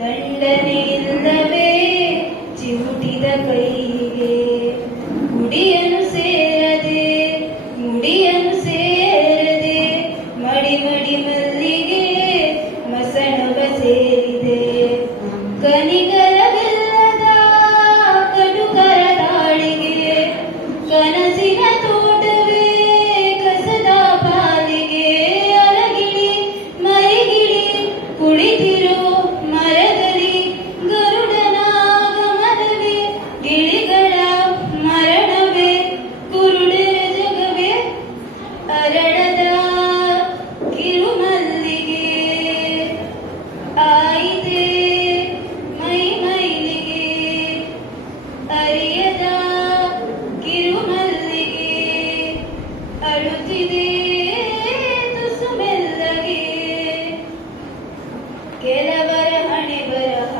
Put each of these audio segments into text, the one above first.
ದಂಡನೆಯಿಲ್ಲವೇ ಚಿವುಟಿದ ಕೈಗೆ ಮುಡಿಯನ್ನು ಸೇರದೆ ಮುಡಿಯನ್ನು ಸೇರದೆ ಮಡಿ ಮಡಿ ಮಲ್ಲಿಗೆ ಮಸಣವ ಸೇರಿದೆ ಕನಿಕರವಿಲ್ಲದ ಕಟುಕರ ತಾಳಿಗೆ ಕನಸಿನ ತೋಟವೇ ಕಸದ ಪಾಲಿಗೆ ಅರಗಿಳಿ ಮರಿಗಿಳಿ ಕುಳಿತಿರೋ ಮರದಲ್ಲಿ ಗರುಡನ ಆಗಮನವೇ ಗಿಳಿಗಳ ಮರಣವೇ ಕುರುಡರ ಜಗವೇ ಅರಳದ ಕಿರುಮಲ್ಲಿಗೆ ಆಯಿತೆ ಮೈ ಮೈಲಿಗೆ ಅರಿಯದ ಕಿರುಮಲ್ಲಿಗೆ ಅಳುತ್ತಿದೆ ತುಸು ಮೆಲ್ಲಗೆ ಕೆಲವರ ಹಣೆ ಬರಹ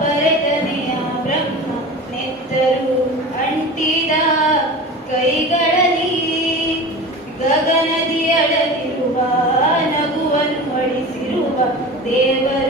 ಬರೆದನೆಯ ಬ್ರಹ್ಮ ನೆತ್ತರು ಅಂಟಿದ ಕೈಗಳಲ್ಲಿ ಗಗನದಿ ಅಡಗಿರುವ ನಗುವನ್ನು ಹೊಳಿಸಿರುವ ದೇವರು